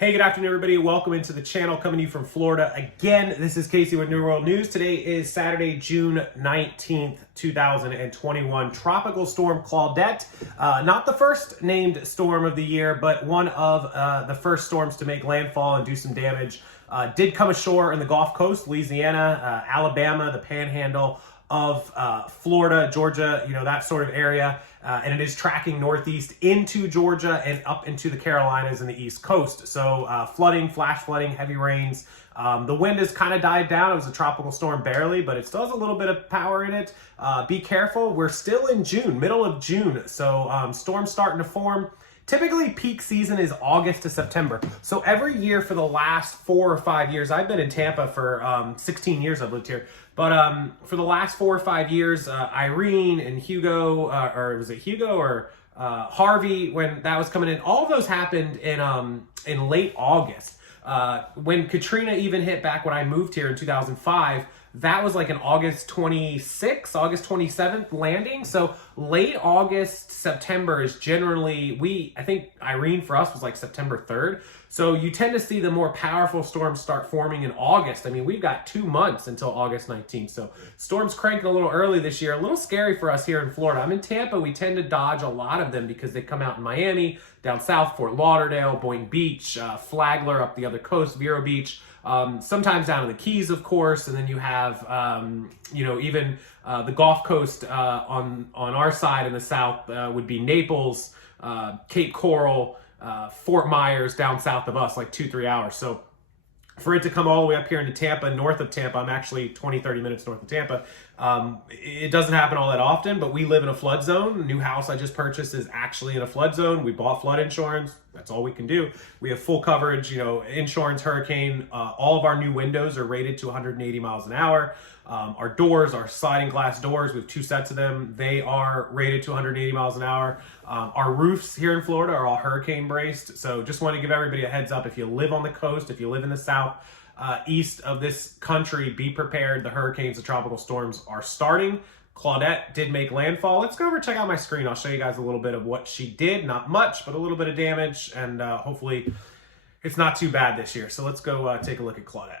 Hey, good afternoon, everybody. Welcome into the channel, coming to you from Florida. Again, this is Casey with New World News. Today is Saturday, June 19th, 2021. Tropical storm Claudette, not the first named storm of the year, but one of the first storms to make landfall and do some damage. Did come ashore in the Gulf Coast, Louisiana, Alabama, the panhandle of Florida, Georgia, that sort of area. And it is tracking northeast into Georgia and up into the Carolinas and the East Coast. So flooding, flash flooding, heavy rains. The wind has kind of died down. It was a tropical storm barely, but it still has a little bit of power in it. Be careful. We're still in June, middle of June. So storms starting to form. Typically, peak season is August to September. So every year for the last 4 or 5 years, I've been in Tampa for 16 years I've lived here. But for the last 4 or 5 years, Irene and Hugo, or was it Hugo or Harvey, when that was coming in, all of those happened in late August. When Katrina even hit back when I moved here in 2005, that was like an August 26th, August 27th landing. So late August, September is generally, I think Irene for us was like September 3rd. So you tend to see the more powerful storms start forming in August. I mean, we've got 2 months until August 19th. So storms cranking a little early this year, a little scary for us here in Florida. I'm in Tampa. We tend to dodge a lot of them because they come out in Miami, down south, Fort Lauderdale, Boynton Beach, Flagler up the other coast, Vero Beach. Sometimes down in the Keys, of course, and then you have, even the Gulf Coast on our side in the south would be Naples, Cape Coral, Fort Myers down south of us, like 2-3 hours. So for it to come all the way up here into Tampa, north of Tampa, I'm actually 20-30 minutes north of Tampa. It doesn't happen all that often, but we live in a flood zone. The new house I just purchased is actually in a flood zone. We bought flood insurance. That's all we can do. We have full coverage, insurance, hurricane. All of our new windows are rated to 180 miles an hour. Our doors, our sliding glass doors, we have 2 sets of them. They are rated to 180 miles an hour. Our roofs here in Florida are all hurricane braced. So just want to give everybody a heads up. If you live on the coast, if you live in the south, east of this country, be prepared. The hurricanes, the tropical storms are starting. Claudette did make landfall. Let's go over and check out my screen. I'll show you guys a little bit of what she did. Not much, but a little bit of damage. And hopefully it's not too bad this year. So let's go take a look at Claudette.